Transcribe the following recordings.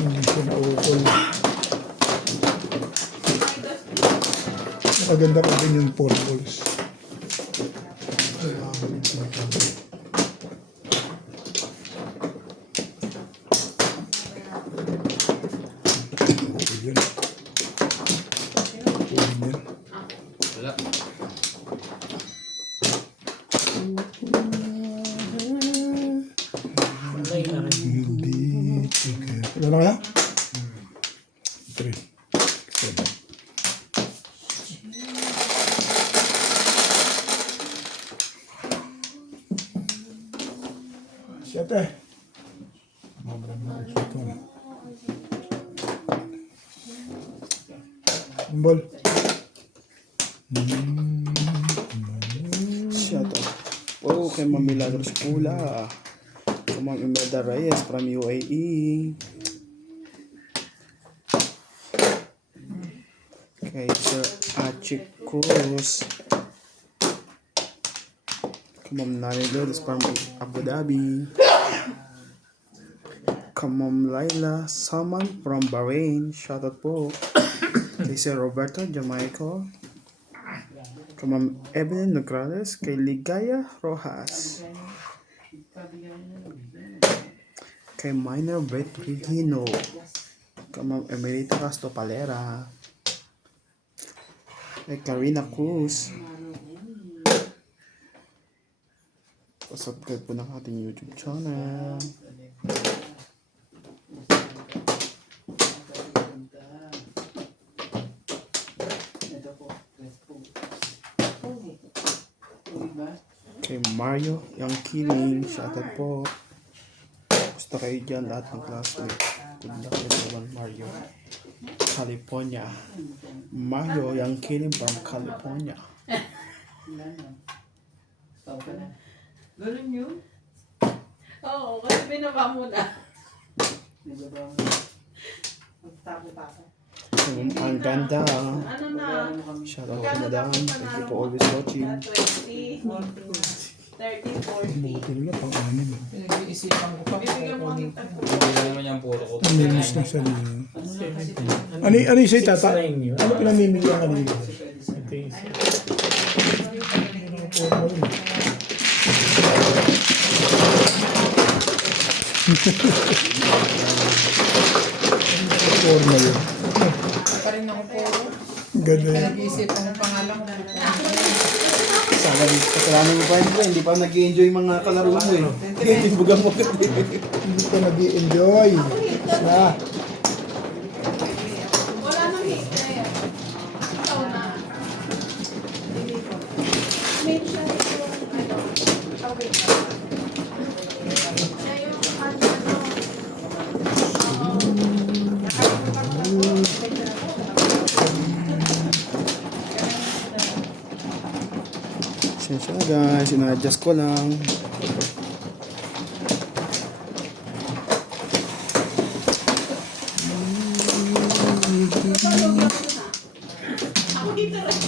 Hindi siya naukol. Nakaganda pa din yung 4 balls. Yun. Yun. Wala. Hindi. Wala na kaya? 3, 7. Siyete. Ball. Shout out po kay Ma'am Milagros Pula, kay Ma'am Imelda Reyes from UAE, kay Sir Achik Cruz, kay Ma'am Nani Lourdes from Abu Dhabi, kay Ma'am Laila Saman from Bahrain, shout out po kay Sir Roberto Jamaica, kay Ma'am Evelyn Nograles, kay Ligaya Rojas, kay Minor Brett Regino, kay Ma'am Emerita Castro Palera, kay Karina Cruz. Pasubscribe po ng ating YouTube channel. Kay Mario Yang Kiling, shoutout po. Gusto kayo dyan lahat ng classmate. Good luck everyone, Mario. California. Mario Yang Kiling from California. Ganun yun? Oo, kasi binaba mo na. Binaba mo na. Magtapo pa ako. Ang ganda. Ano na? Shoutout to madam. Thank you for always watching. 20, 30, 40. Buti nila pang-anim. Pinag-iisipan ko pa. Bibigyan mo ng Hindi na naman yung puro ko. Ang linis ng sarili. Ano yung sa'yo, tata? Ano pinamimigyan kanina? Ito yung Formal yun. pa rin ako po. Ganda yun. Pinag-iisipan ko pangalan ko. Sana kasalanan mo pa yun po. Hindi pa nag-i-enjoy mga kalaro mo eh. Hindi bugang mo. Hindi ko nag-i-enjoy. Na. Wala nang hate. Ikaw na. Make sure yung ano, away ka. Siya yung ano. Sensya na guys. Ina-adjust ko lang. Ako dito rin.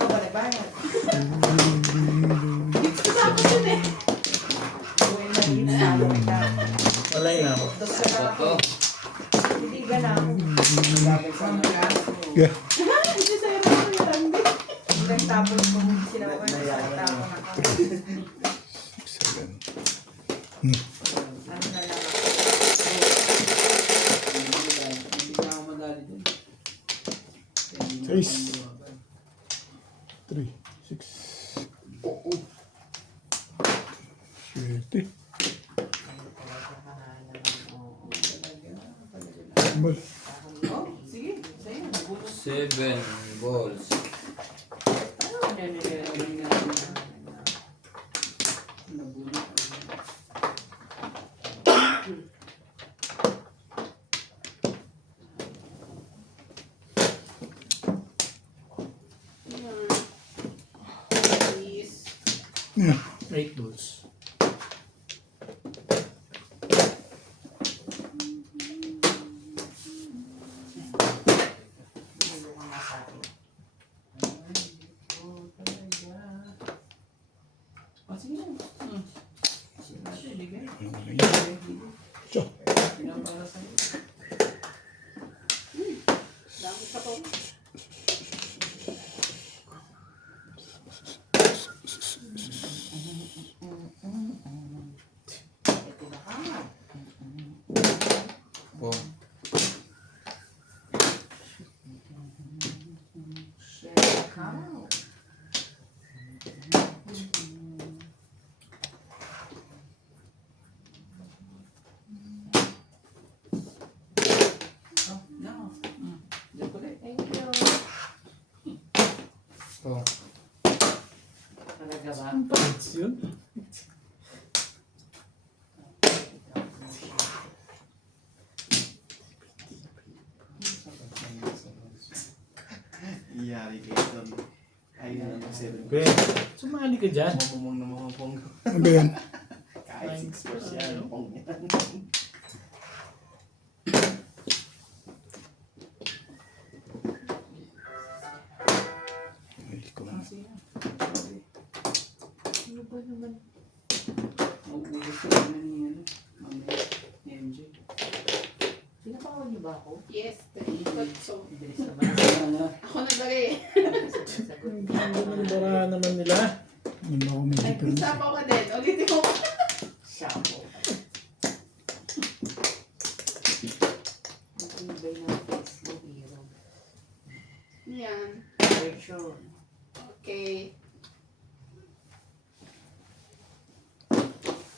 Ako wala bayad. Kasama dun eh. Wala na ako. Ito. Hindi ka na ako. Yeah. Hindi sa'yo na ako yung randi. Nagtapon ko sila ko yung nagtapon ako. 7. Ano na lang ako. Six. 3, 6. Siyete. Ball. Oh, sige. Sa'yo. 7 balls. Yeah. 8 balls. Tiyo. Dami sa ko. Ito na ka. Po. Share ka. Oh, no. Thank you. Po. Talaga ba? Ang pants yun. Iyari kayo doon. Ayun na ng 7. Ben, sumali ka dyan. Mapumong na mapupong. Ano ba yan? Kahit 6 course yan. Pong yan. Ay, ikaw. Ano ba naman? Mauulit ko naman yan. Mamaya, MJ. Pinapawal niyo ba ako? Yes, so, bilis naman. Ako naglagay. Ang ganda ng bara naman nila. Ano ako may Ay, difference. sapa ko din. Ulitin ko. Shapo. Matibay na Facebook hero. Yan. Version. Okay.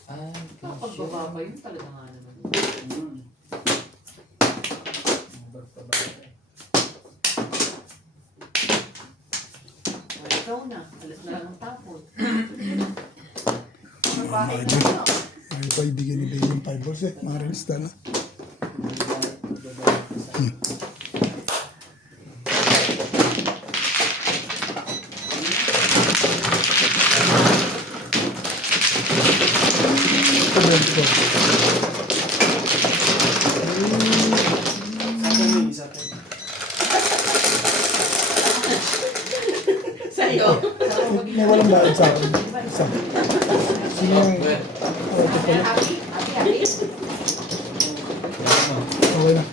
Ay, Pagbaba pa yun talaga nga naman. Ikaw na. Alas na lang ang tapon. Ang bahay na ano? Ay, kaibigan ni Baby yung 5 balls eh. Marilista na. Sa'yo. May walang bayad sa akin. Isa. Sino yung... Ben. Oh, ito pala. Happy? Happy? Ano? Okay na.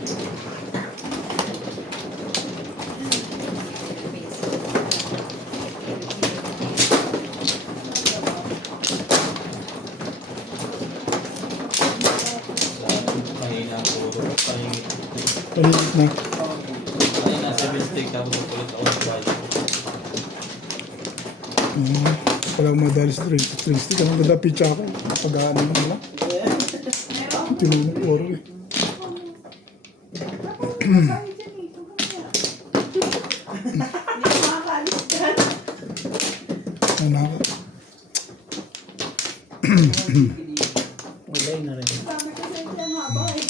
Mahina ang puro. Pahingit. Paligit na. Kanina, 7 stick. Tapos ulit ako sa bahay. Wala akong madali sa 3 stick. Ang ganda pitcha ako. Pag-ano naman lang. Tinunong oro eh. Hindi ko makakalis dyan. Ano ako? Ulay na rin. Sabi ko sa'yo ang haba eh.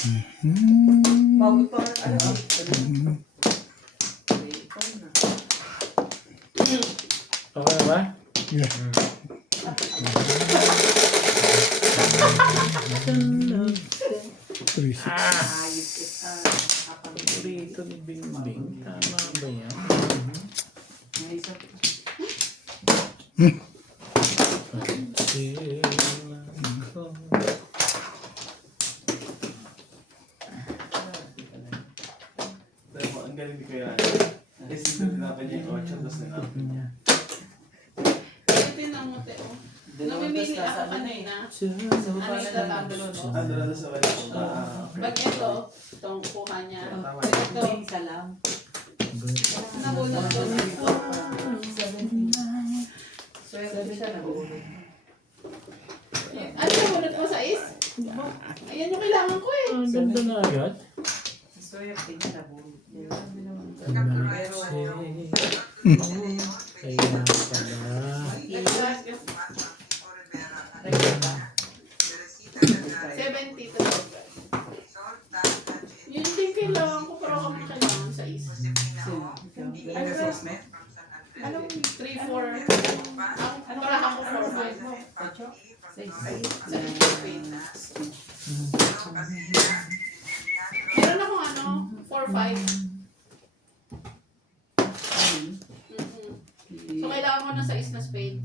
Hmm. Bago pa ano? Okay na ba? Yeah. Three, six. Ayos kita. Kapag Rito ni Bingbing. Tama ba yan? may isa. Pero ang galing di ko yan. Kasi tinapin niya yung 8 tapos tinapin niya. Ito yung namote oh. Namimili ako kanina. Ano yung tatablo no? Ah, doon na sa wala. Ba't ito? Itong kuha niya. Ito. Isa lang. Nabunod ko. Swerte siya nabunod. Ano yung bunod mo sa is? Ayan yung kailangan ko eh. Ang ganda na agad. Swerte niya nabunod. Kaya pala. $70. Yun din kailangan ko pero kami kailangan sa is. Anong 3-4? Ang parahan ko 4-5. Meron akong ano, 4-5. So kailangan ko ng 6 na spade.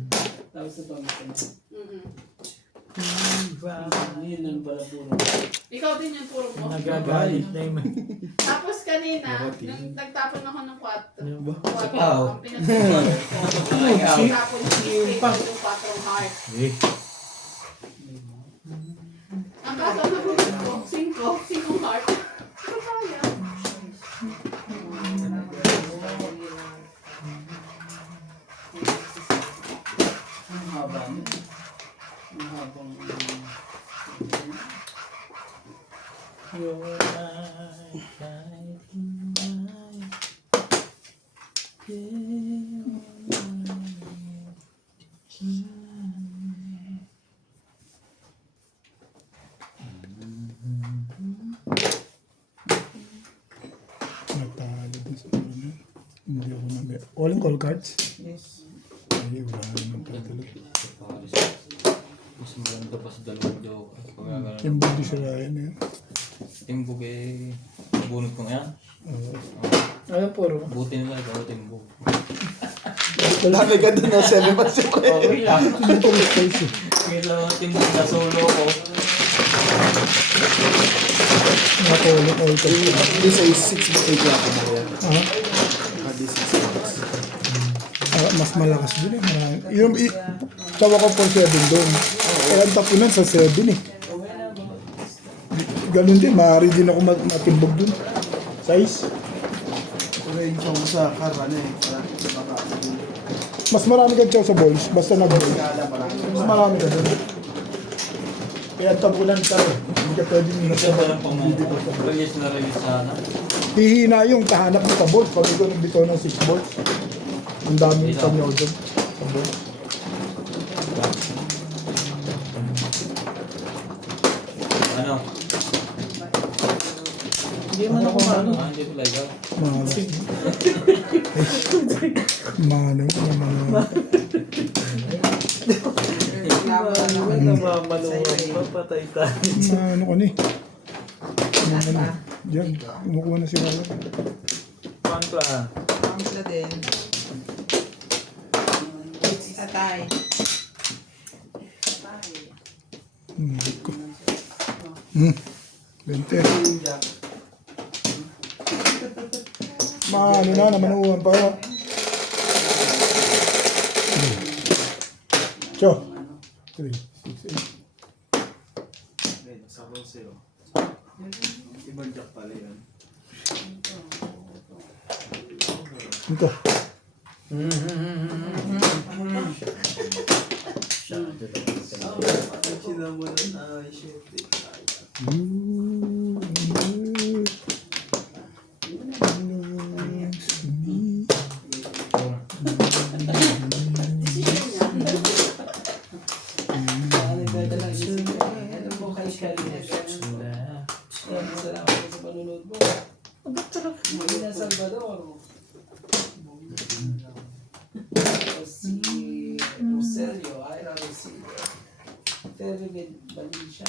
Tapos na pamit na. Mm-hmm. Diba? Yun lang pala puro. Ikaw din yung puro mo. Nagagalit na yung Tapos kanina, nung nagtapon ako ng 4. Sakaw. Ang pinagtapon ko. Nagtapon yung 4 heart. Eh, Ang kaso nahulog ko, 5 heart. Ano kaya? Ang haba niya. Ang habang... your light, guiding light. Natalo din sa ano. Hindi ako nag... Calling call cards? Yes. Ay, wala naman tatalo. Mas maganda pa sa dalawang joke. Yung body sa Ryan eh. Timbog eh. Bunot ko nga yan. ano puro? Buti nila ikaw timbog. Dami ka doon na 7 months yung Okay lang. Ito yung space eh. Ngayon lang ang timbog na solo ko. Mga calling all cards. This is 6 months yung ako mo yan. Ah, This is 6 months. mas malakas din eh. Yung tawa ko po 7 doon. Kaya ang tapunan sa 7 eh. Ganun din, maaari din ako matimbog dun. Size. Pero yung chow sa karan eh. Baka Mas marami ka chow sa balls, basta nag-ball. Mas marami ka dun. Kaya ang tapunan ka eh. Hindi ka pwedeng Ito ba lang pang release na release sana? hihina yung kahanap mo sa balls. Pag ikaw nagbitaw ng 6 balls. Ang dami yung kamyaw dun. Sa balls. Ano? Hindi man ako ano. Hindi ko like that. Malas. Mano. Namamalungan pa, patay tayo. Ano ko ni? Ano? Diyan, kumukuha na si Wala. Pankla. Pangsa din. Atay. Ko. 20. Ano na, namanuhan pa ako. Cho. 3, 6, 8. Sabang zero. Ibang jack pala yan. Ito. Sinamunan na shit. Ano po kay Shelly? Salamat sa panunod mo. Muli na Salvador. Si Rogelio, Ira Rogelio. Terry Valencia.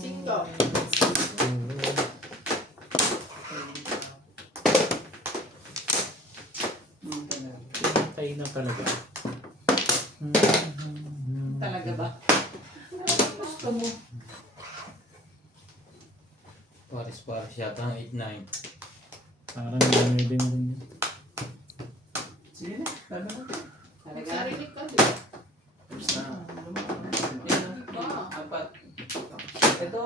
Cinco. Patay na talaga. Talaga ba? Gusto mo? Paris yata ang 8-9. Parang gano'n din rin yun. Sige na, talaga na. Talaga. Sarinig ka, di ba? Apat. Ito.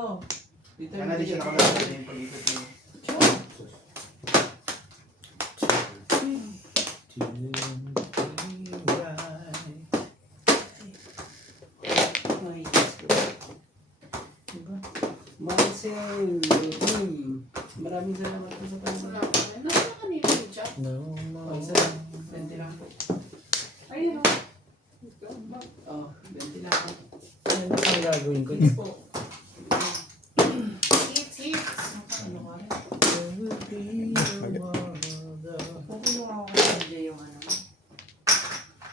Dito Kaya di siya nakalala yung pag-ikot niya. Marcel, maraming salamat po sa Wala panunod. ka rin. Nasa kanina yung chat? No more. 20 lang po. Ayun o. Oh, 20 lang po. Ano ang gagawin ko? Po. Hits, hits. Ano ka rin? Pukulong ako kay MJ yung ano.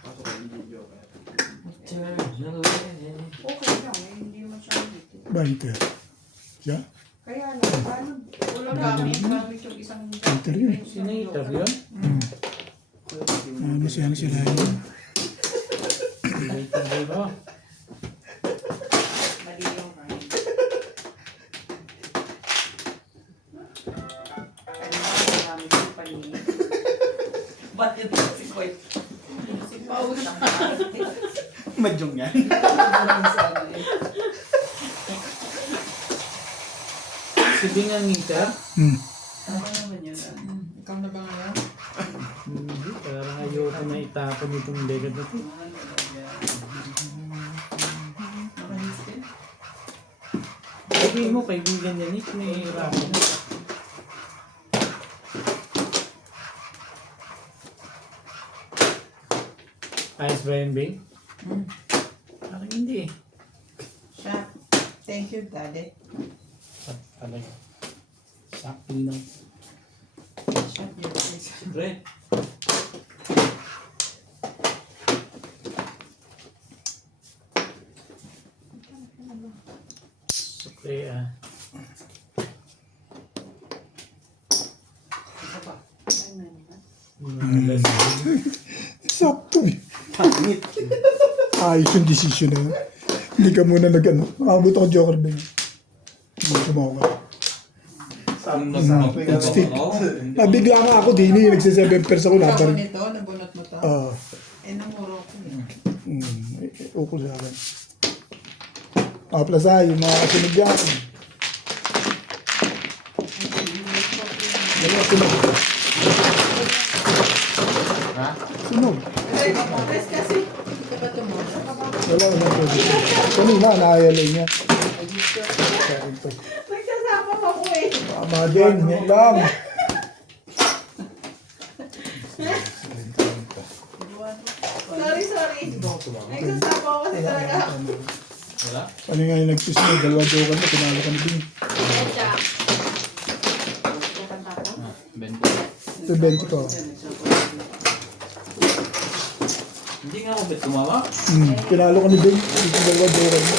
Pasok ko yung video. Okay lang, eh, hindi mo siya dito. 20. Siya? Kaya lang, paano? Wala gamit yung isang... Enter yun. Sinator yun? Ano siyang sila yun? Sabi mo. Mali yung rhyme. Ano ba marami yung paningin? Bakit si Koy? Si Paul na. Madyong yan. Si Bing ang meter? Ano naman yun? Ikaw na ba ngayon? Hindi. Parang ayoko na itapon itong legad na ito. Makanis din? Sabihin mo, kaibigan niya Nick, may rapo na. Ayos ba yun, Bing? Parang hindi eh. Siya. Thank you, Daddy. Talaga. Sakti lang. Shut your face. Pre, Sukre ah. Isa pa. Ay, naman. Yung mga lasing. Sakto eh. Pangit. Ayos yung decision na yun. Hindi ka muna nag-ano. Makabot ako Joker ba yun? Hindi sumawa ka. kung Stick. ako, hindi ko- Nabigla nga ako din eh. Nagsa-7 pairs ako Ikaw laban. nito, nabunot mo to. Ah. Eh, namuro ko. Ukol sa akin. Plus yung mga kasunod yan. Dalawa sunog. Ha? Sunog. Press kasi. Ito ba tumuro? Wala pwede. Kanina, naayalay niya. Sorry to. Nagsasama ako eh. Tama din, yan lang. Sorry, sorry. Nagsasama ako kasi talaga. Wala? Ano nga yung nagsisunod, dalawa joker mo, pinalo ka na din. Ah, bento. Ito 20 ko. Hindi nga ako bet tumawa. Pinalo ka ni Ben, ito dalawa joker mo.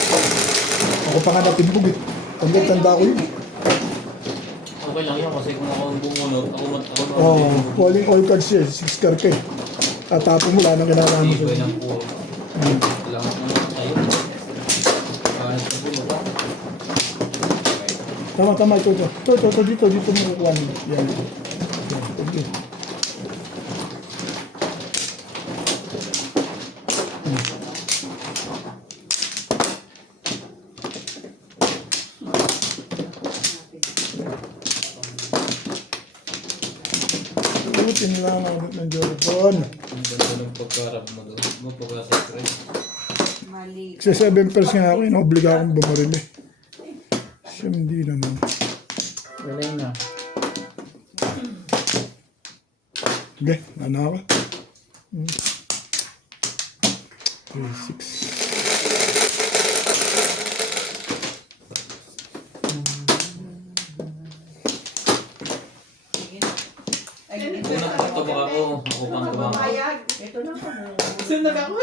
Ako pa nga natimbog eh. Hanggang tanda ko yun. Okay lang yun kasi kung ako ang bumunot, ako Oo, calling all cards siya, 6 card ka eh. Tatapon mo, wala nang kinakama Hindi mo ko sa'yo. ng puro. Kailangan ko naman tayo. Kahit sa bulot ha. Tama, ito. Ito, dito mo kukuha nila. Yan. Okay. Butin lang ang abot ng Jordan. Ang ganda ng pagkarap mo doon. Magpagka-secret. Mali. Kasi 7 pairs nga ako, inobliga akong bumaril eh. Siya hindi naman. Wala na. Okay, ano ako? 3, 6. Ay, Hindi ito ko Unang pagtaba ako, ako pang tumama. Payag. Ito na ka mo. Sunog ako.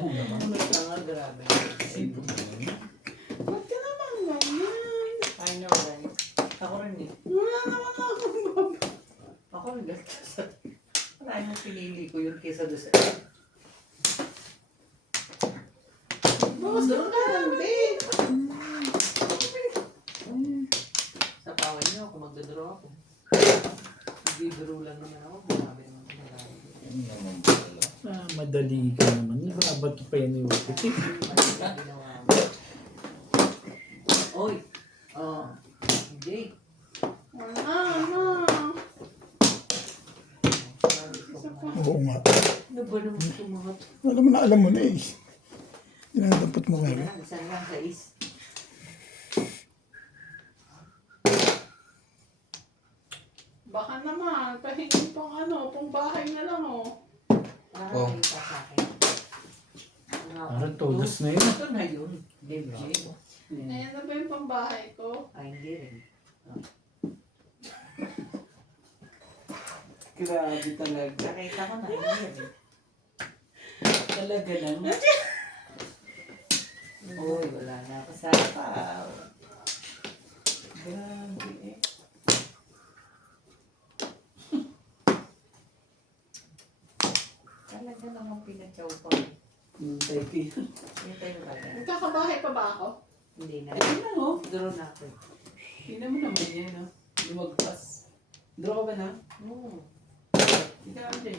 Ano ka nga, grabe. Ba't ka naman ganyan? I know, right? Ako rin eh. Wala naman ako. Ako rin gastos. Maraming pinili ko yun kesa doon sa... Boss, doon ka lang, babe. Sa pawan niyo ako, magdodraw ako. Magdodraw lang naman ako. Grabe naman ko marami. Yan naman pala. Madali ka naman. Ibabat pa yan yung putik. Ang ginawa mo. Oy! Hindi. Wala na. Oo nga. Ano ba naman ito mga... Alam mo na eh. Dinadapat mo kayo. Isa lang sa is. Baka naman, pahingin pang pang bahay na lang oh. Parang may pa sa akin. Parang todos na yun. Ito na yun. Dave J. Ayan na ba yung pambahay ko? Ay, hindi rin. Grabe talaga. Nakita ko na, hindi rin. Talaga lang. Uy, wala na ako sa paw. Grabe eh. Talaga namang pinatsaw ko. Type yun. Hintay mo talaga. Magkakabahay pa ba ako? Hindi na. Ay, yun lang oh. Draw na ako. Tingnan mo naman yan, no? Lumagpas. Draw ka ba na? Oo. Ikaw, Andre.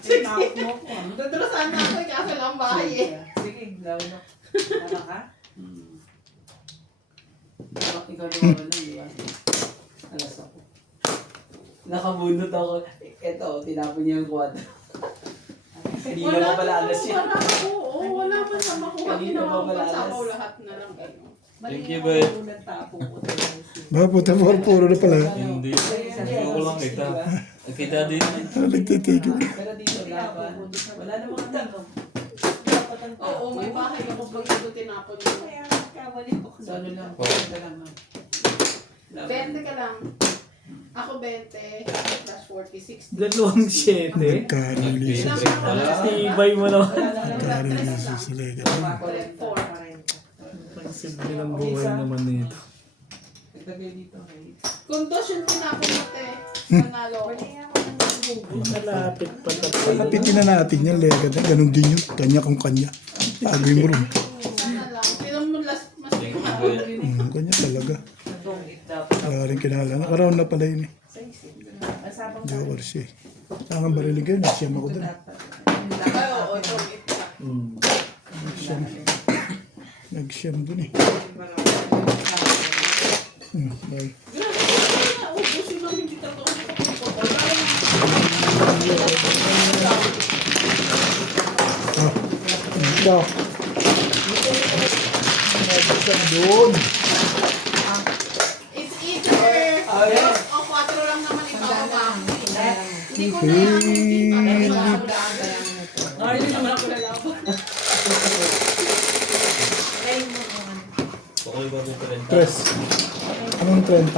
Tinawag mo ko. Dadalasan na ako, kaso lang bahay eh. Sige, lawin ako. Tama ka? Ikaw naman lang, di ba? Alas ako. Nakabunot ako. Eto, tinapon niya yung quad. Kanina pa pala alas yan. Wala ako, oo, wala man na makuha. Kanina Ginawa pa ko pala sa alas. ako lahat na lang kayo. Thank you, bye. Nagtapo ko sa LC. Ba, puta, puro na pala. Hindi. Gusto ko lang kita. Kita din. Ano nagtitigo? Pero dito wala pa. Wala namang tanong. Oo, may bahay ako pag ito tinapon mo. Kaya nagkamali ko. So ano lang, Oo. pagkita lang ha. 20 ka lang. Ako 20 plus 40, 60. Dalawang 7. Nagkarelisa. Ibay mo naman. Wala lang. Nagkarelisa sila. Ang simple ng buhay naman nito. Itagay dito kay. Kung dos yung tinapon mo, te, nanalo ko. Wala ako nang nagugulo. Malapit pa Kapitin na natin yan, Lega. Ganon din yun. Kanya kung kanya. Tagoy mo rin. Sana lang. Sino mo last mas Thank you, bye. Kanya talaga. Nagungit dapat. Wala rin kinala. Nakaroon na pala yun eh. Sa isip. Asabang Hindi ako kasi. Saan ang barilig yun? Nagsiyam ako doon. Ay, oo, ito. Nagsiyam doon eh. Bye. Grabe, naubos yun lang hindi totoo. Ito. Nagsiyam doon. It's either Oh, yeah. o 4 lang naman ibababa. Hindi ko na yan. Hindi ko na Ay, hindi naman ako lalaban. Okay ba ito 30? Tres. Anong 30?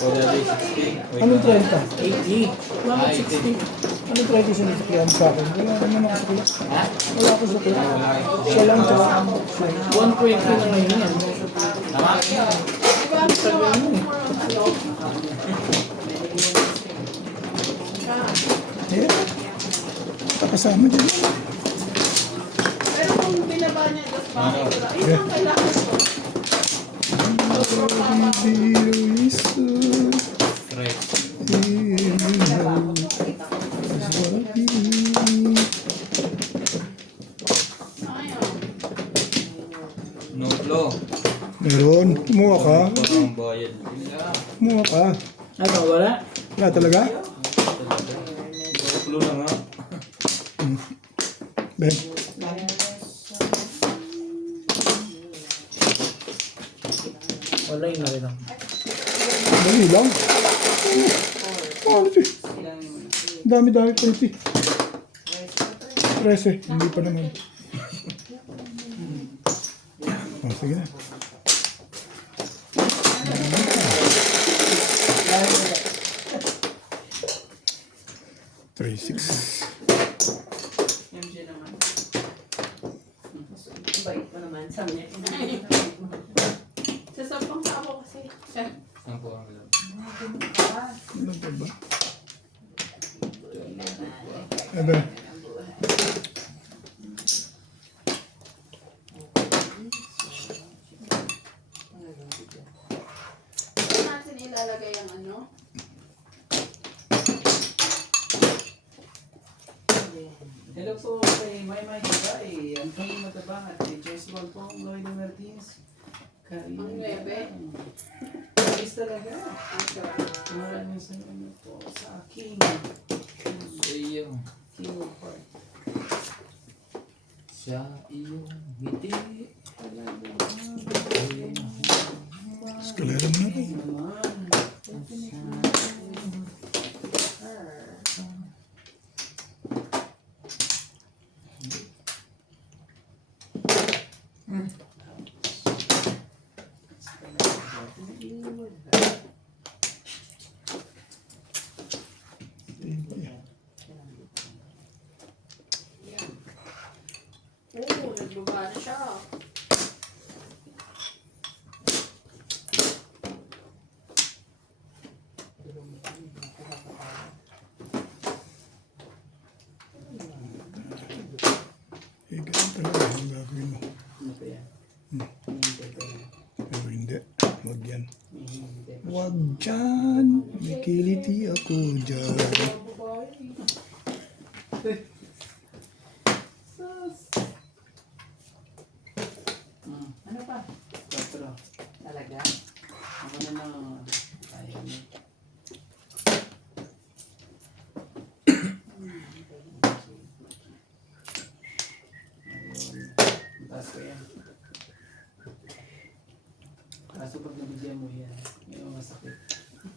Wala rin 60. Anong 30? 80. Bakit 60? Anong 30 sinisakyan sa akin? Wala naman ako sakla. Wala ako sakla. Siya lang tsaka ako. 120 na ngayon yan. Tama? Diba ang ginawa ko more on ano? Eh, kasama dyan. Pero kung binaba niya just bakit ko lang, yun ang kailangan ko. Biro iso. Right. Sayang. No flow. Meron. Kumuha ka. Parang bayad. Kumuha ka. Ano, wala? Wala talaga? No flow na nga. Ben. Wala yung nakita. Dali lang. Ano ito? Dami-dami pa ito. 13. Hindi pa naman. Oh, sige na. Three, six. MJ naman. Bait mo naman. Sabi niya. Sasampang sa ako kasi. Ang po ang lang. Ano ba ba? Ebe. Saan natin ilalagay ang ano? Hello po kay Maymay Hibay, Antonio Matabangat, kay Joshua po, Lloyd Martins, Ang 9. Please talaga. Ang sure. Maraming salamat po sa aking Sa iyong. King of Heart. Sa iyong ngiti. Eskalera mo na kayo. Naman. Oo, nagbaba na siya. Higa. Talaga, ang gagawin mo. Ano pa yan? Hinihintay pa yan. Pero hindi. Huwag yan. Hinihintay pa. Huwag dyan. May kiliti ako dyan. Ano pa? 4. Talaga? Ako na lang. Ayaw mo. Ayun. Taas ko yan. Kaso pag nabigyan mo yan, may masakit.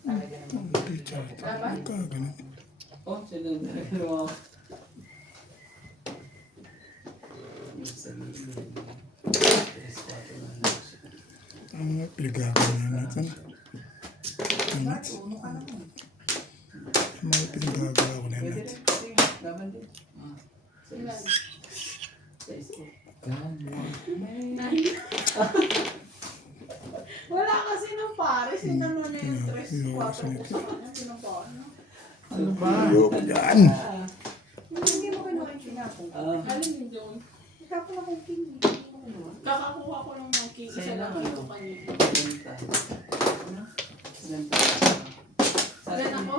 Talaga naman. Ganun. Oh, sila na nagawa ko. Yung sabihin. 3-4 na lang siya. Pinagagawa natin. Mga pinagagawa ko na Pwede natin. rin. Sige, laban din. Sais ko. Wala kasi ng pares. Yun naman na yung 3, 4 Ayoko ko sa nito. sa kanya. Pinapaan na. Ano ba? Ayoko yan. Hindi mo kinuha yung kinapong. Alin yun doon? Ikapon akong king. Kakakuha ko ng monkey. Isa Sa'yo lang lang, ito ano? kanina. Ganita. Ganita. Then ako,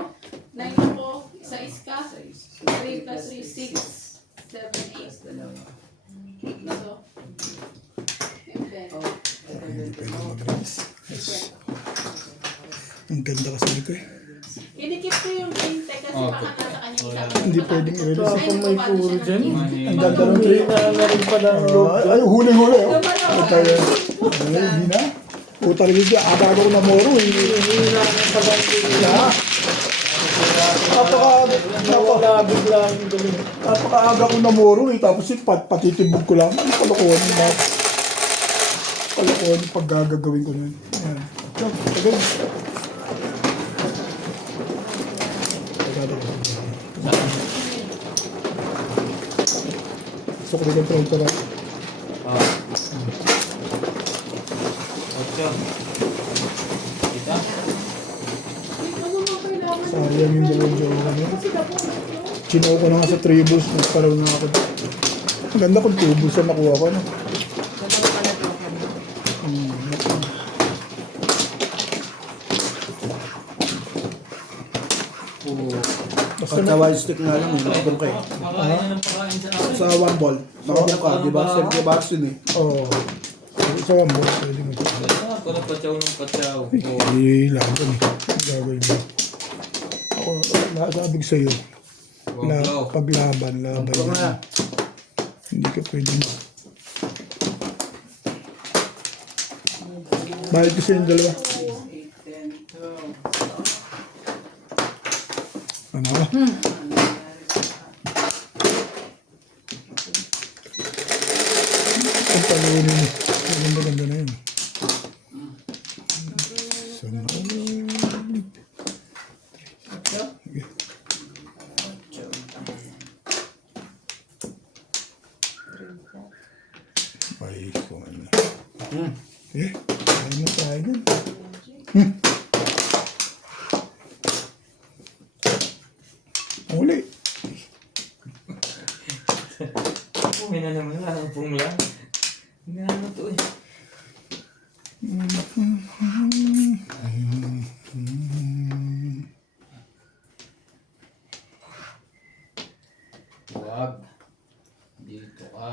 9 ako, isa iska. 3 plus 3, 6, 7, 8. Tapos dalawa. So, yung pen. Oh, ito ganito. Pwede mag-release. Yes. Ang ganda kasi nito eh. Inikip ko yung 20 kasi baka nasa kanya isa. Hindi pwedeng i-release. Ito ako may puro dyan. Ang ganda ng Hindi trade. na rin pala ang loob. Ay, huli-huli. Oh. Ito yun. Ay, hindi na. O talaga siya. Abago ko na moro eh. Hihina ng pagante. Yeah. Nawala bigla yung galing. Napakaaga ko na moro eh. Tapos patitibog ko lang. Ang kalokohan yung mga. Kalokohan yung paggagagawin ko nun. Ayan. So, again. Gusto ko rin ang printer ah. Ocho. Kita? Sayang yung dalawang jowa niya. Chinuha ko na nga sa tribus. Nagkaroon na ako. Ang ganda kung tribus na nakuha ko. No? Basta na wild stick nga lang. Nakabong kayo. Pakain na ng pakain sa akin. Sa 1 ball. Nakabong ka, di ba? Siyempre vaccine eh. Oo. Isa ang boss. Pwede mo ito. Ah, para patsaw ng patsaw. Oh. Hindi lang ko eh. Gagawin mo. Ako, nasabi ko sa'yo. Wow. Paglaban, laban. Ito nga. Hindi ka pwede. Bahal ko sa'yo yung dalawa. 8, 10, 12. Ano ba? Ang palunin mo. Ang ganda na yun. Sa maulit. Sige. Ay, kung ano. Eh, kaya mo tayo yan. Uli. May na naman lang. Pung lang. Hindi na naman ito eh. Wag. Dito ka.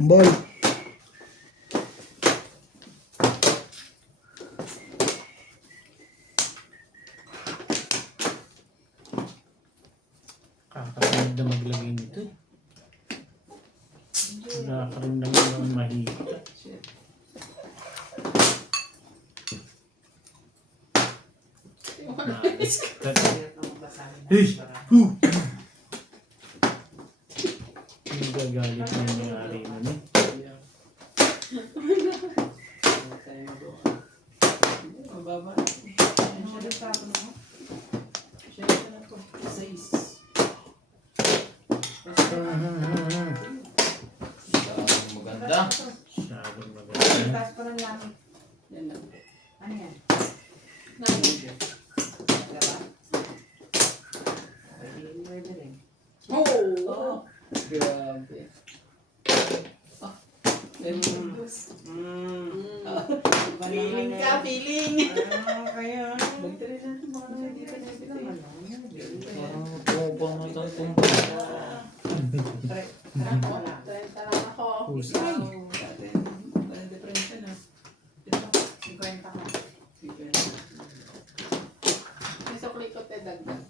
Ambal. Kakapagod na maglagay nito eh. Wala ka rin naman ang mahika. Hey! Yung gagalit na nangyari na eh. Mababa. Ano ulit tapon mo? Siya na po. 6. Maganda. Masyadong maganda. Taas pa ng langit. Yan lang. Ano yan? Nine. Diba? Pwede rin. Oh! Grabe. Feeling ka, feeling! Kaya Magtry natin mga hindi pa niya naman. Parang pumupang na ito itong Ako, 30 lang ako. Husay. Parang difference na. Ito. 50 ka. May sukli ko te dagdag.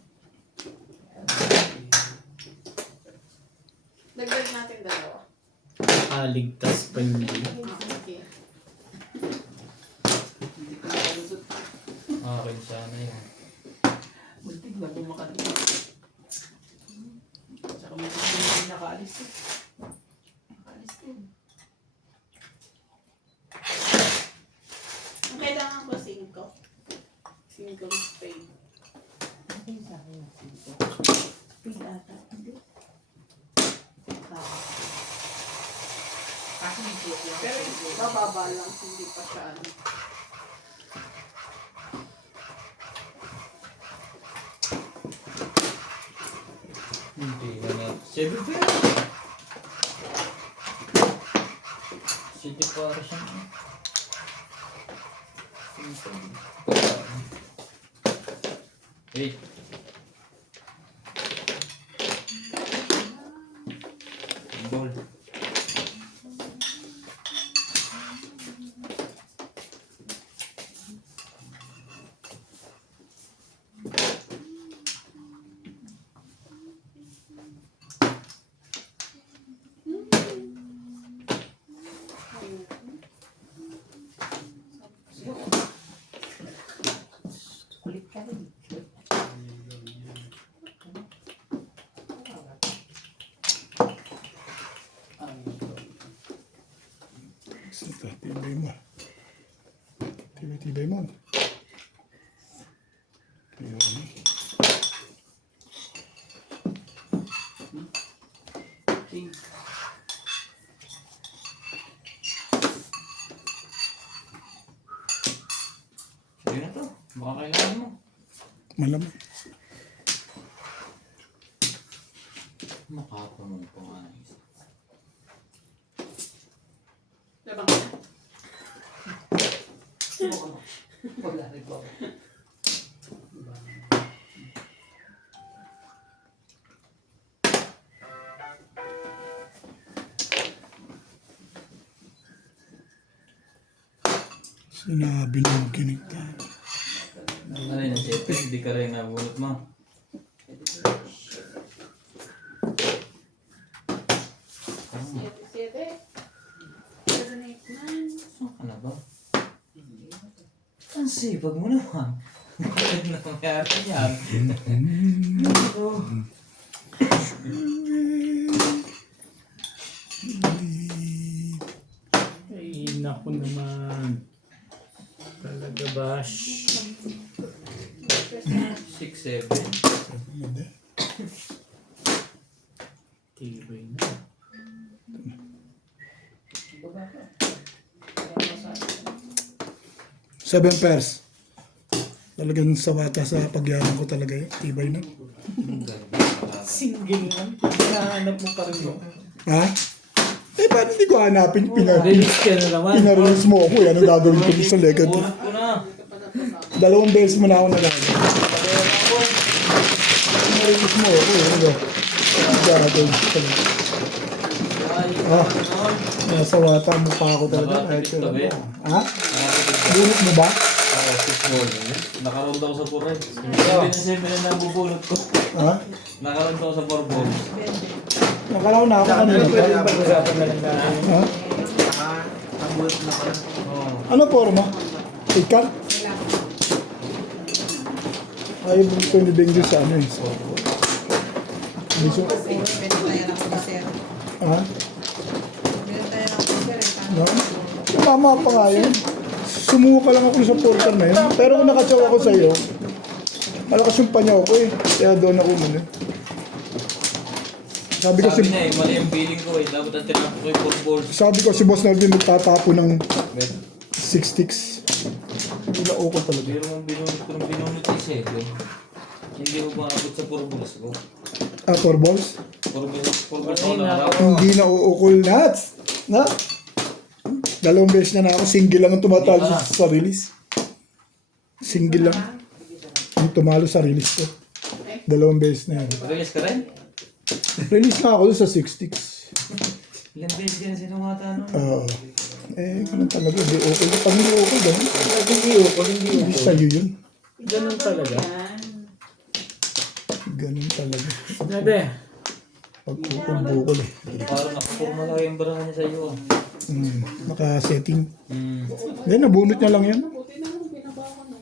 Dagdag natin dalawa. Ligtas pa hindi. Okay. Hindi ko nakalusot. akin sana yun. Muntik na bumakati. Tsaka may hindi nakaalis eh. Nakaalis din. Ang kailangan ko 5. 5 spade. Ano yung sa akin? Pink ata. Hindi. Kasi may joke lang. Pero bababa lang, hindi pa siya ano. Hindi na na. 7 pa. City para siya. Hey. Ball. Kulit ka rin. Tibay mo. Tibay mo. Ayun. King. Sige na to. Baka kailangan mo. Malamang. Makakamong pa nga ng isa. Labang na. Wala rin po. Sinabi ng kinigta. Ano yun, 7? Hindi ka rin nabunot mo. Siete. 7, 8, 9. Saan ka na ba? Ang sipag mo naman. Bakit na nangyari yan? Ay, naku naman. Talaga bash. 6, 7. Hindi. Tibay na. Baba ka. 7 pairs. Talagang sawata sa pagyaman ko talaga yun. Tibay na. Single lang. Hinahanap mo pa rin mo. Ha? Eh, paano hindi ko hanapin? Release ka na naman. Pinarelease mo ako. Yan ang gagawin ko sa Legend. Bunot ko na. 2 beses mo na ako nagagawin. Pinarelease mo ako. Yan ang gagawin ko. Ah, nasa wata mo pa ako talaga. Kahit kailan mo. Ha? Bunot mo ba? Ako, 6 ball. Nakaroon daw sa 4 red. 7 na nabubunot ko. Ha? Nakaroon daw sa 4 ball. Nakalaw na ako kanina. Pag-usapan na lang natin. Ha? Oo. Ano forma? Ikat? Ayaw mo ito ni Benjo sa ano eh. Biso. Pinatayan ako ni Sir. Ha? Pinatayan ako ni Sir. No? Tumama pa nga yun. Sumuka lang ako sa porter na yun. Pero kung nakatsaw ako sa'yo, malakas yung panyaw ko eh. Kaya doon ako muna. Sabi ko Sabi si niya eh, mali yung feeling ko eh. Dapat ang tinapo ko yung 4 balls. sabi ko si Boss Nalvin magtatapo ng Bet. 6 sticks. Ilao ko talaga. Pero mong binunod ko ng binunod yung 7. Hindi ko maabot sa 4 balls ko. 4 balls? 4 balls ako nakaraw. Hindi na uukol nuts. Na? 2 beses na ako. Single lang ang tumatalo sa release. Single lang. Yung tumalo sa release ko. 2 beses na yan. Release ka rin? Release na ako doon sa 6 sticks. Ilan beses ka na sinumata no? Oo. Ganun talaga. Hindi okay. Pag hindi okay, ganun. Hindi sa'yo yun. Ganun talaga. Ganun talaga. Nade. Pag bukol eh. Parang nakapurma lang yung barahan niya sa'yo ah. Naka-setting. Hindi, nabunot niya lang yan. Buti na lang binaba ko na.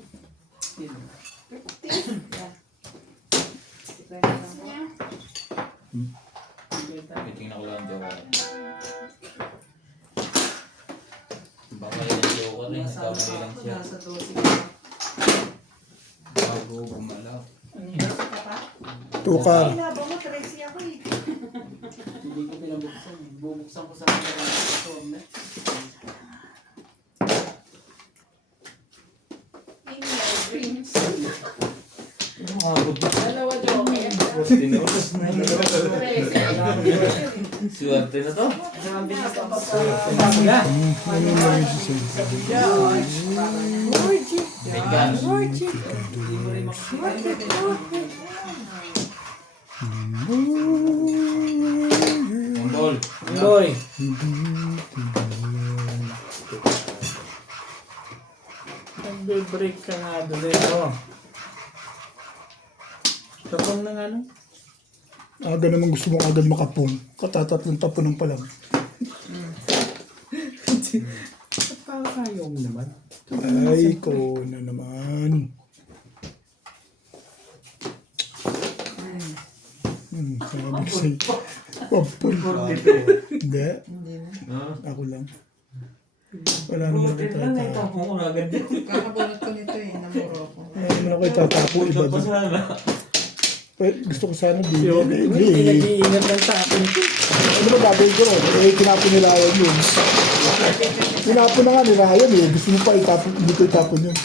Titingnan ko lang ang jowa. Baka yung jowa rin, nagkamali lang siya. Bago gumalaw. Tukar. Kinaba mo, Tracy ako eh. Hindi ko pinabuksan. Bubuksan ko sa camera. Ito, In your dreams. Abot na. Dalawa joker. Tinuros na yun. Swerte na to. Bigyan. Ang ball. Boy. Nagbe-break ka nga doon eh. Oh. Tapong ng ano? Aga naman gusto mong agad makapong. Katatatlong tapunan pa lang. Ba't parang ayaw mo naman? Ay, ko na naman. Sabi ko sa'yo. Wapon. Hindi. Ako lang. Wala naman ako Lang ay itatapo. tapo ko na agad din. Kakabunot ko nito eh, namuro ko. Wala naman ako itatapo. Iba Pa din. sana. Gusto ko sana di. Yung Hindi. pinag-iingat ng tapon ko. Ano ba gagawin ko ron? Tinapon nila Ryan yun. Tinapon na nga ni Ryan eh. Gusto mo pa itapon. Hindi ko itapon yun.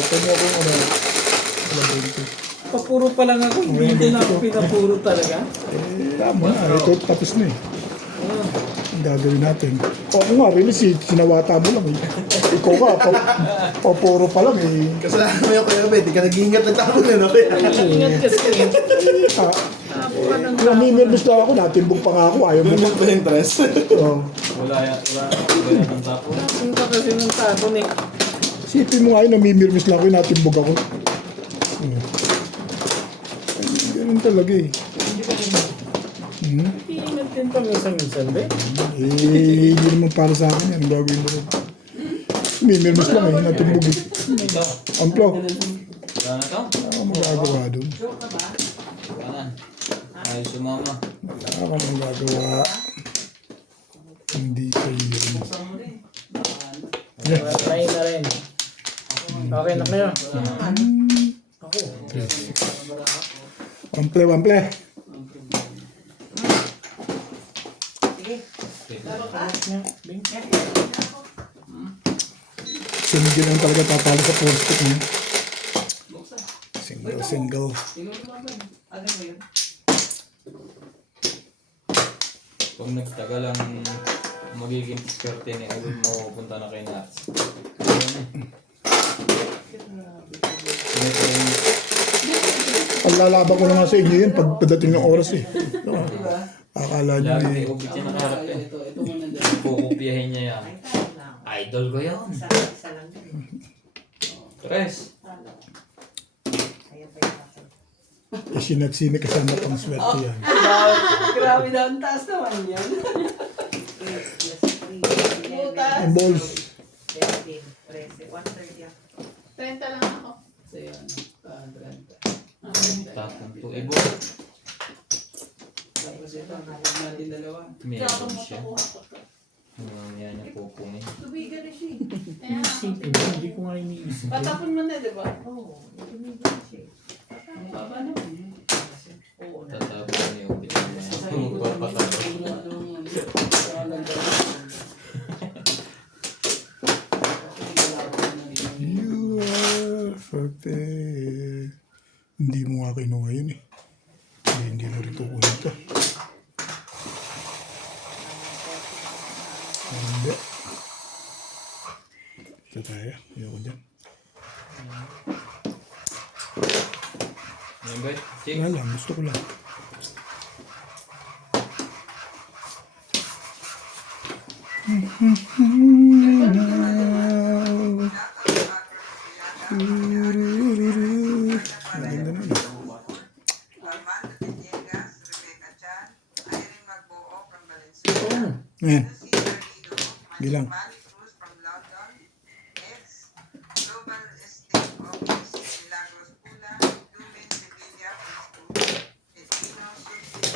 Pwede akong gagawin ko. Papuro pa lang ako. Hindi din ako pinapuro talaga. Tama na. Ito tapos na eh. Ang gagawin natin. Oo nga, really, sinawata mo lang eh. Ikaw ka, papuro pa lang eh. Kasalanan mo yung Kuya Ben, di ka nag-iingat ng tapon na, no? Ingat kasi. Namimirmis lang ako, natimbog pa nga ako. Ayaw mo. Bumot ba yung dress? Oo. Wala yan ang tapo. Ang ka kasi ng tapon eh. Sipin mo nga yun, namimirmis lang ako, natimbog ako. Ganun talaga eh. Ingat din pa minsan-minsan ba? Hindi naman para sa akin yan. Ang gagawin mo rin. Namimirmis lang eh, natimbog eh. Ito. Amplo. Wala na to? Ano magagawa doon? Wala na. Ayos yung mama. Wala ka magagawa. Hindi sa iyo. Lain na rin. Okay na kayo. Ako. Wample. Single lang talaga tatalo sa post ko. Single. Ano mo yun? Kung nagtagal ang magiging diskarte ni Agad mo punta na kay Nats. Paglalaban ko na nga sa inyo yun pagdating ng oras eh. Akala nyo Lagi eh. may ubit siya nakaharap yan. Ito muna dyan. Kukupiyahin niya yan. Idol ko yan. Isa lang din. Tres. Kaya pa yung ako. Sinat-sine kasama pang swerte yan. Grabe na, ang taas naman yan. 8 plus 3, 11, Ang balls. 17, 13, 130 ako. 30 lang ako. So yan, 30. Tapon to ibo. Tapos ito, nalagyan natin dalawa. Meron siya. Yan niya pupungin. Tubigan na siya eh. Kaya, Isipin mo. Oo, tumigil siya. Ang baba naman yun. Oo na. Tatapos na yung pinag Sa likod ng magpapatapos. You are perfect. Hindi mo nga kinuha yun eh. Hindi mo rin kukunin ito. Hindi. Ito tayo. Ayoko dyan. Ano ba? Chicks? Wala lang. Gusto ko lang. Maganda na yun. Armando Villegas, Rebecca Chan, Irene Magbuo from Valenzuela, Ayan. Lucy Garrido, Bilang. Manny Cruz from London, Eds, Global Estate Office, Milagros Pula, Dulen Sevilla from School, Edwino Susi,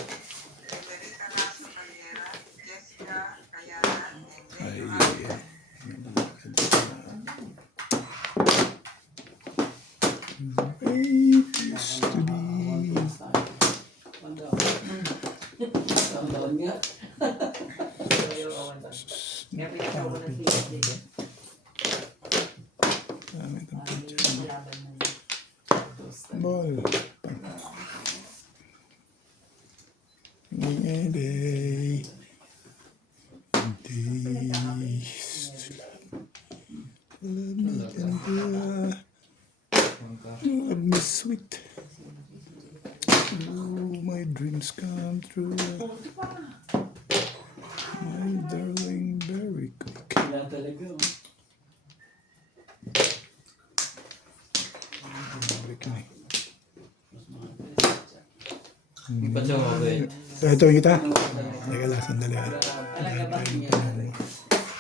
Federica Lasso Calera, Jessica Cayanan, and Ay, Leo it used to be. Tandaan nga. Kaya pinatawa ko ng tigas dito. Dami itong picture. Malaban na yun. Ball. Day. Love me sweet. Oh, my dreams come true. My darling, very quick. Wala talaga. Balik na eh. Yung patsaw mo ba yun? Ito kita. Teka lang, sandali. Talaga ba niya?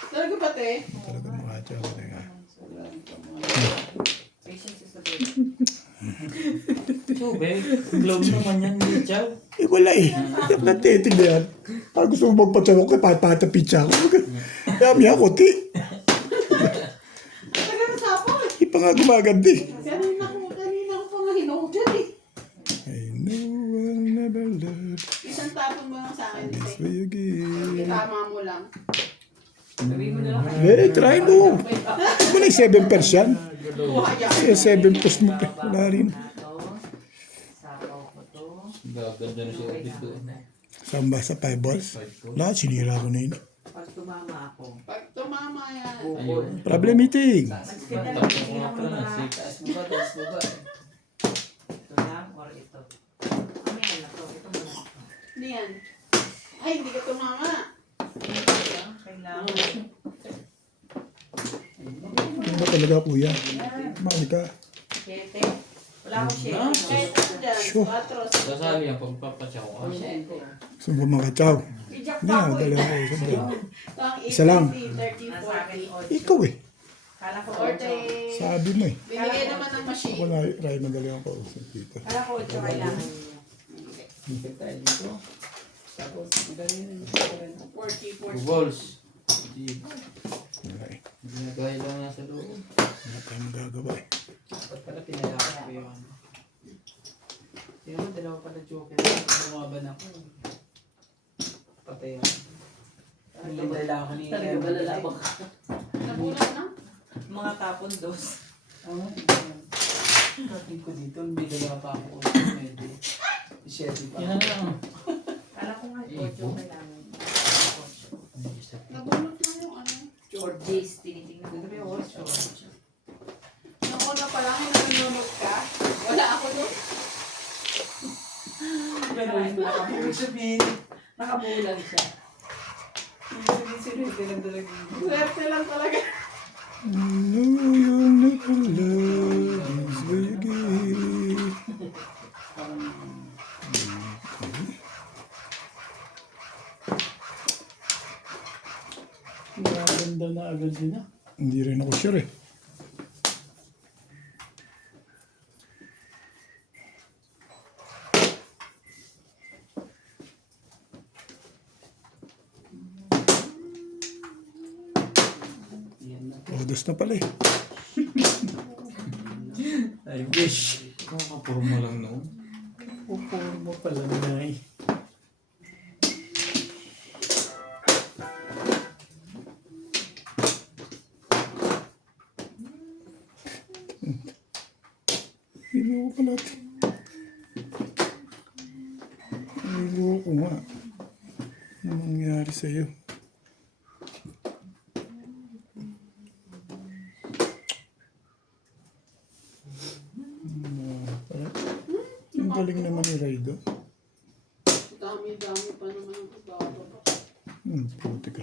Talaga ba, te? Talaga mga tsawa. Teka. Patience is the best. Tubig. Globe naman yan, hindi chow. Eh, wala eh. Natitig na yan. Parang gusto mo magpatsawa ko, patapitsa ako. Dami ako, ti. Talaga nasapo eh. Di pa nga gumaganti. Kanina ko pa nga hinuhog dyan eh. I know I'll never love Isang tapon mo lang sa akin, this te. way again. Tama mo lang. Sabihin mo na lang. Eh, try mo. Ano na yung 7 pers yan? Kuha yan. Eh, 7 pers mo. Wala rin. Sapaw ko to. Gaganda na siya ulit doon. Saan ba sa 5 balls? Lahat, sinira ko na yun. Pag tumama ako. Pag tumama yan. Ayun. Problem meeting. Magkita lang, Tapos hindi mga ako pala ng mga... six. Taas mo ba? Taas mo ba? Ito lang or ito. Ano yan na to? Ito muna. Hindi yan. Ay, hindi ka tumama. Kailangan. Ano ba talaga, kuya? Mahal ka. Siyete. Wala akong siyete. Kahit ano dyan. Sure. 4. Sasali yan pag papatsaw ka. Gusto mo ba makatsaw? Ijak Hindi pa ako, ako dali eh. ako. Sandali. Isa lang. 30, Nasa akin 40. 8. Ikaw eh. Kala ko 8. 40. Sabi mo eh. Binigay naman ng machine. Wala, Ray, madali ako kausap dito. Kala ko 8 kailangan niya. Ikot tayo dito. Tapos, madali na. 40. Balls. Wala eh. Ginagaya lang nasa loob. Wala tayong magagawa eh. Ba't pala pinayakap ko yun? Tingnan mo, dalawa pala joker. Bumaban ako. Patay ako. Yung lalaki ni Talaga ba lalabang ka? Nabulan na? Mga tapon dos. Oo. Kating ko dito, may dalawa pa ako. Medyo. Shetty pa. Yan lang. Kala ko nga 8 kailangan. Nabulot na yung ano. Or days, tinitingnan ko. Ito yung 8. Nung una pa lang, nanonood ka. Wala ako doon. Ibig sabihin, Nakabulan siya. ibig sabihin sinwerte lang talaga. Swerte lang talaga. No, you'll never love this way again. Maganda na agad din ah. Hindi rin ako sure eh. Yan na. Odos na pala eh. I wish. Kakapurma lang noon. Pupurma pala na eh. Niloko pala ito. Niloko nga. Ano nangyari sa'yo? Ang galing naman ni Raido. Dami-dami pa naman ang bababa. Puti ka.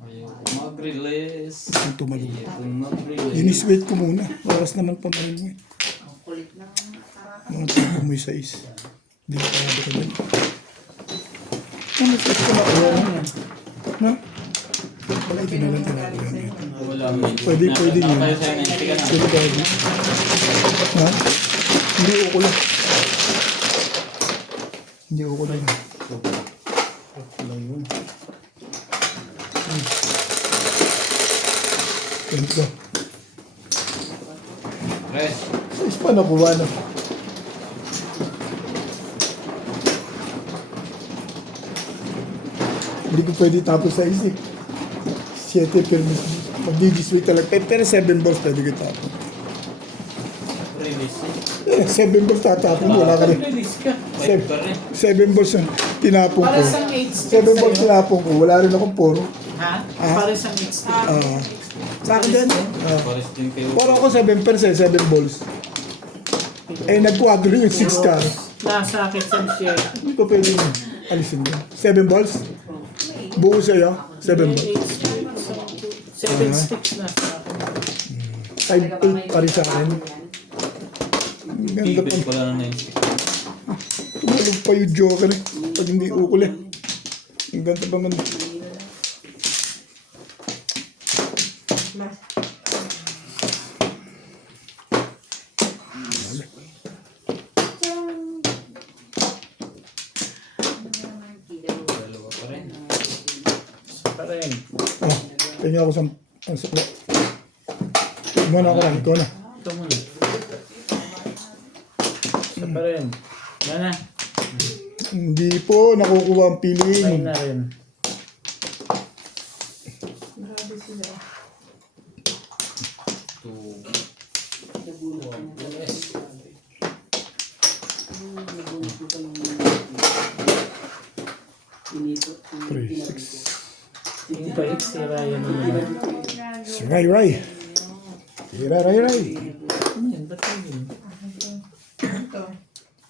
Ayaw mag-release. Ang tumalo. Ayaw mag-release. Iniswait ko muna. Oras naman pamarin mo eh. Ang kulit ng karata. Mga tipo mo yung sais. Hindi ka kaya ka dyan. Ano sa ito na kaya na? Na? Wala ito na lang tinagawa niya. Wala mo. Pwede yun. Nakatayo sa'yo na hindi ka na. Pwede pwede. Ha? Hindi ako lang. Hindi ako lang. Ako lang yun. Ganito. Rest. Sais pa nakuha na. Hindi ko pwede tapos sa isip. 7 permis. Magdi-disway talaga. Pero 7 balls pwede ko tapos. Release. 7 balls tatapon. Wala ka rin. Release ka. 5 ka rin. 7 balls yung tinapon ko. Para sa 8 sticks 7 balls sa'yo. tinapon ko. Wala rin akong puro. Ha? Ah. Para sa 8 sticks. Sa akin din. Pares din kayo. Puro ako 7 percent, 7 balls. Eh, nag-quadro yung 6 ka. Nasa akin sa share. Hindi ko pwede yun. Alisin mo. 7 balls? Buo sa'yo? 7 balls? 7 sticks na sa akin. 5-8 pa rin sa akin. Ang ganda pa. Pipit pala na 9 stick. Tumalog pa yung joker eh. Pag hindi ukuli. Ang ganda pa man. Dalawa pa rin. Pa rin. Oh, tingnan ako sa... Ang sakla. Muna ako lang. Ikaw na. Ito muna. Isa pa rin. Yan na. Hindi po. Nakukuha ang Fine piling. na rin. Two. Pinito. 3, 6. Yung pa 8, sira yan naman. Si Ray Ray. Si Ray Ray Ray. Ano yan? Ba't yun?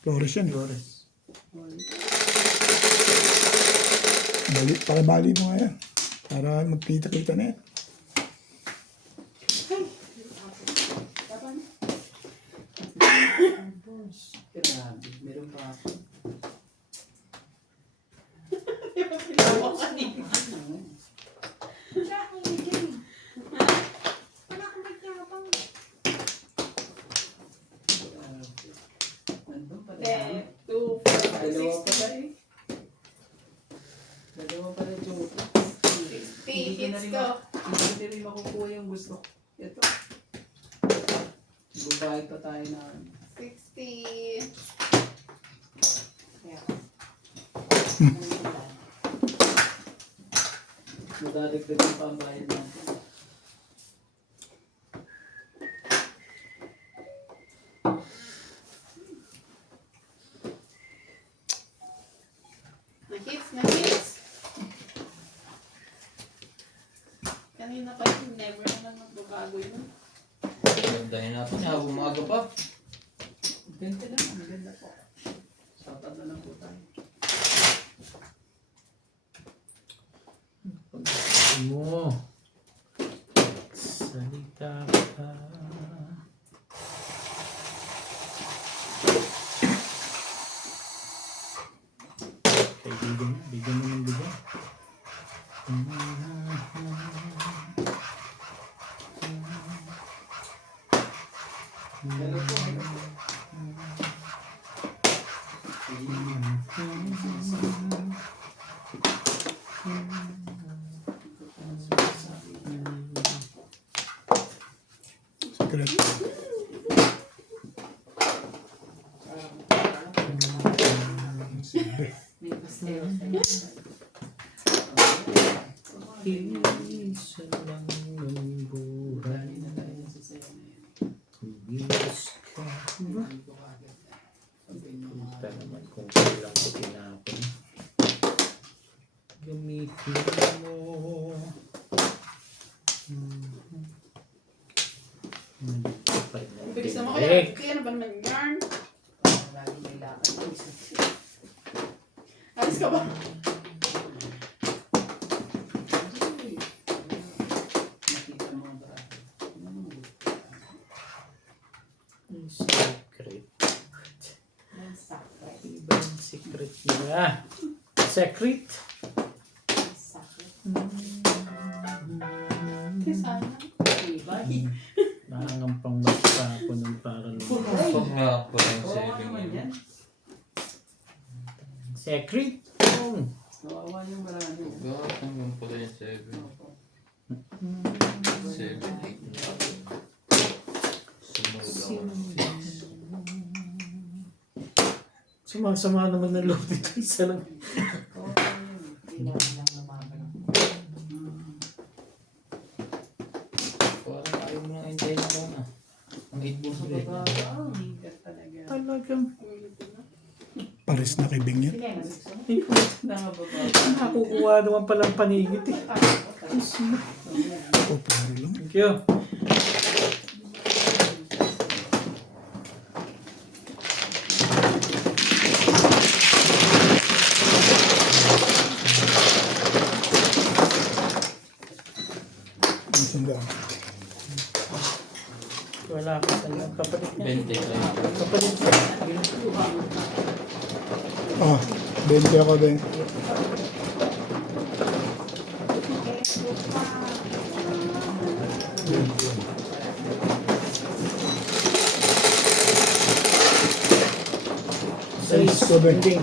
Flores yan. Flores. Pakibali mo nga yan. Para magkita-kita na yan. Grabe, meron pa ako. Nandun pala. 10, 2, 4, Dalawa 5, pala 6, eh. Dalawa pala yung 60. Hits ko. Hindi ko rin makukuha yung gusto ko. Ito. Bubayad pa tayo na 60. madadagdag yung pambayad natin. Na-hits. Kanina pa yun, never naman magbabago yun. Ganda natin. Habang umaga pa. Ganda naman, maganda po. Sapat na lang po tayo. Mo. Salita ka. Bigyan mo ng bigyan. Hello po. Grabe. May pastel. Isa lang ang buhay. Bilis ka. Punta naman kung kailang ko tinapon. Gamitin mo. Bilis naman kaya. Kaya na ba naman yarn? Lagi may lakad. Alis ka ba? Nakita mga barato. Secret. Iba yung secret niya. Secret? Sana. Naangampang magpapo ng para lumabas. Huwag nga ako yung Oo, saving naman yun. yan. Secret? Kawawa yung marami. Bakit hanggang pala yung saving? 7, 8, 9. Sumasama naman ng loob dito. Isa lang. Kawawa yun. Kailangan lang lumaban. Parang ayaw mo nang enjoy na lang ah. Ang 8 balls Sa ulit. baba, ang higat talaga. Talagang Pares na kibing yan. nakukuha naman palang panigit eh. O, pare lang. Thank you. Isang daan. Wala ka sa lang. Kapalit niya. 20 lang. Kapalit niya. Ah, 20 ako din. Size ko din. ending.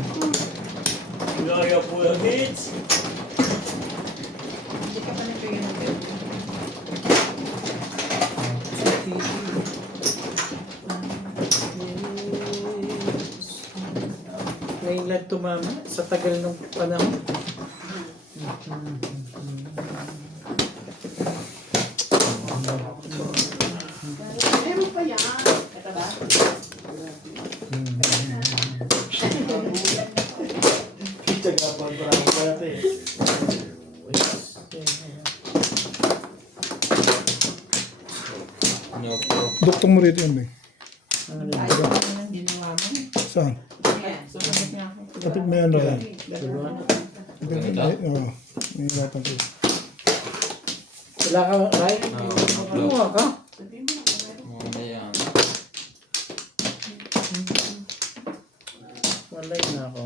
Gaya po yung hits. Hindi ka pa nabigyan ng belt. Ngayon lang tumama sa tagal ng panahon. Meron pa yan. Ito ba? No problem. Duktong mo rito yan, Beng. Ayos naman ang ginawa mo. Saan? Ayan, sumunod niya ako. Kapit mo yan, Ryan. Diba? Oo. May hirapan ko. Wala ka, right? Kumuha ka. Mga yan. Walay na ako.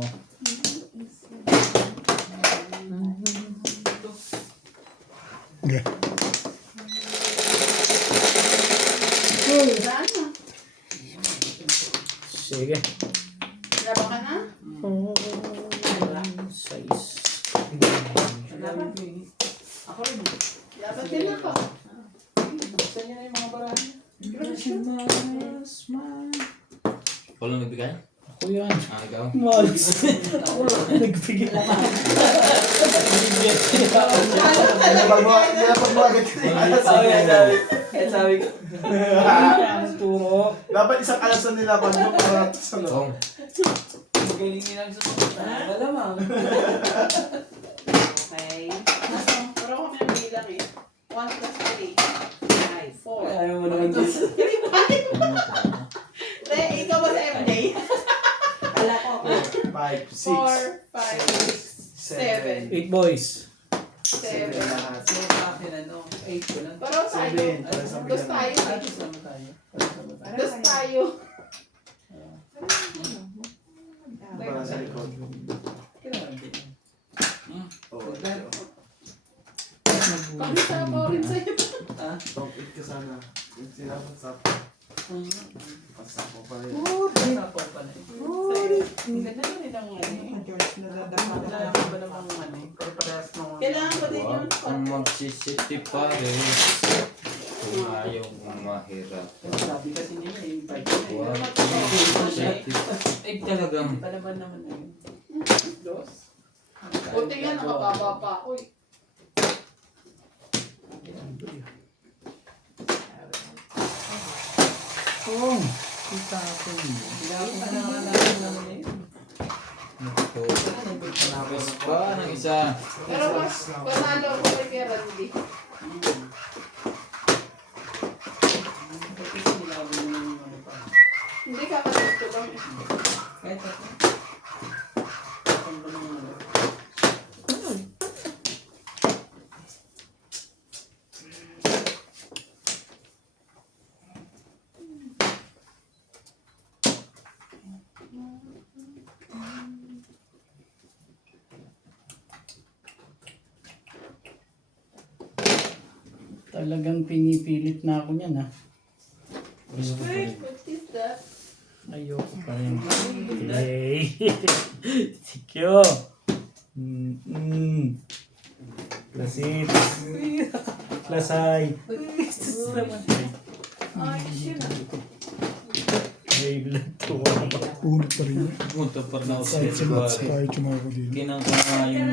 Okay. Saan na? Sige. Laban ka na? Oh, size. Ako rin. Laban din ako. Buksan niya na yung mga barahan. Walang nagbigay? Ako yan. Ah, ikaw? Malas. Ako lang nagbigay. Sabi ko. Turo. Dapat isang alasan nila pag mo para sa Tong. Magaling nilang sumunod. Malamang. Okay. Pero kami ang bilang eh. 1 plus 3. 4. Ayaw mo naman dyan. Ikaw ba sa MJ? Ala ko. 5, 4, 5, 6, 7. 8 boys. 7. lahat. So, sa akin, ano, 8 ko lang. Pero tayo. 7, para sa Dos tayo. Ah, kasama tayo. Kasama tayo. Dos tayo. Para sa likod. Kailangan din. Oo. Kami sa rin sa'yo. Ah? Top 8 ka sana. Yung sinapat sa pasak mo pa rin. Sapaw pa na. Ang ganda na rin ang ano eh. Wala ba namang ano eh. Pare-parehas ng Kailangan ko din yun. Huwag kang magsisiti pare. Kung ayaw mong mahirap. Sabi kasi nila, invite na eh. Huwag kang magsisiti. Ay talagang. Palaban naman na yun. Dos. Buti nga, nakababa pa. Uy, Oh, kita ko yun. Ito. Tapos pa ng isa. pero mas panalo ko kay Randy. Hindi ka kasi lang. Kahit ako. Talagang pinipilit na ako niyan ha. Wait, what is that? Ayoko pa rin. Hey! Sikyo! Klasit! Klasay! Ay, shit. May blood to. Punot pa rin yun. Punta pa na ako sa Kahit sa mats, kahit yung mga kalina. Kinang pa nga yung